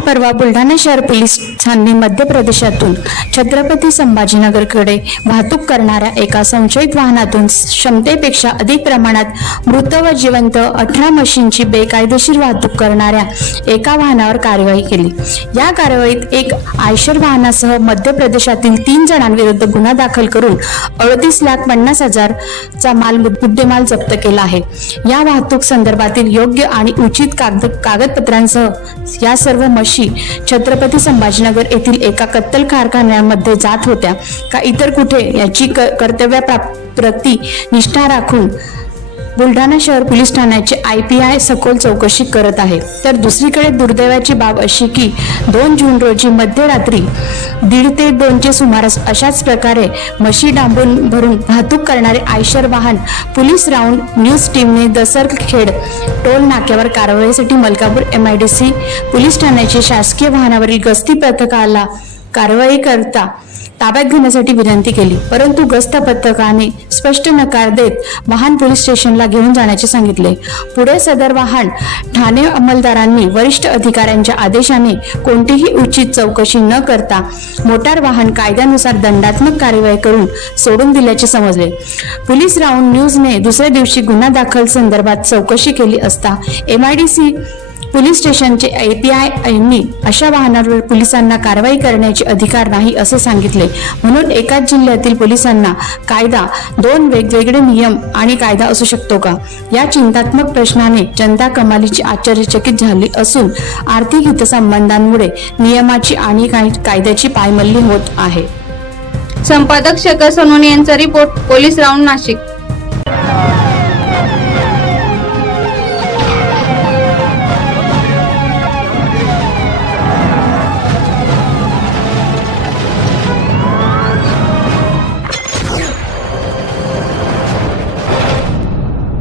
परवा बुलढाणा शहर पोलिसांनी मध्य प्रदेशातून छत्रपती संभाजीनगरकडे वाहतूक करणाऱ्या एका संशयित वाहनातून क्षमतेपेक्षा अधिक प्रमाणात मृत व जिवंत अठरा मशीनची बेकायदेशीर वाहतूक करणाऱ्या एका वाहनावर कारवाई केली. या कारवाईत एक आयशर वाहनासह मध्य प्रदेशातील तीन जणांविरुद्ध गुन्हा दाखल करून अडतीस लाख पन्नास हजारचा माल मुद्देमाल जप्त केला आहे. या वाहतूक संदर्भातील योग्य आणि उचित कागद कागदपत्रांसह या सर्व मशीन दिवशी छत्रपती संभाजीनगर येथील एका कत्तल कारखान्यामध्ये जात होत्या. का इतर कुठे? याची कर्तव्य प्राप- प्रती निष्ठा राखून बुलढाणा शहर पोलीस ठाण्याचे आय पी आय सखोल चौकशी करत आहे. तर दुसरीकडे दुर्दैवाची बाब अशी की दोन जून रोजी मध्यरात्री दीड ते दोनचे सुमारास अशाच प्रकारे म्हशी डांबून भरून वाहतूक करणारे आयशर वाहन पोलीस राऊंड न्यूज टीमने दसरखेड टोल नाक्यावर कारवाईसाठी Malkapur M I D C police ठाण्याचे शासकीय वाहनावरील गस्ती पथकाला कारवाई करता ताब्यात घेण्यासाठी विनंती केली. परंतु गस्त पथकाने स्पष्ट नकार देत वाहन पोलीस स्टेशनला घेऊन जाण्याचे सांगितले. पुढे सदर वाहन ठाणे अंमलदारांनी वरिष्ठ अधिकाऱ्यांच्या आदेशाने कोणतीही उचित चौकशी न करता मोटार वाहन कायद्यानुसार दंडात्मक कारवाई करून सोडून दिल्याचे समजले. पोलीस राऊंड न्यूजने दुसऱ्या दिवशी गुन्हा दाखल संदर्भात चौकशी केली असता एमआयडीसी पोलीस स्टेशनचे एपीआय यांनी अशा वाहनांवर पोलिसांना कारवाई करण्याचे अधिकार नाही असे सांगितले. म्हणून एकाच जिल्ह्यातील पोलिसांना कायदा दोन वेगवेगळे नियम आणि कायदा असू शकतो का? या चिंतात्मक प्रश्नाने जनता कमालीची आश्चर्यचकित झाली असून आर्थिक हितसंबंधांमुळे नियमाची आणि कायद्याची पायमल्ली होत आहे. संपादक शेखर सोनोने यांचा रिपोर्ट पोलीस राऊंड नाशिक.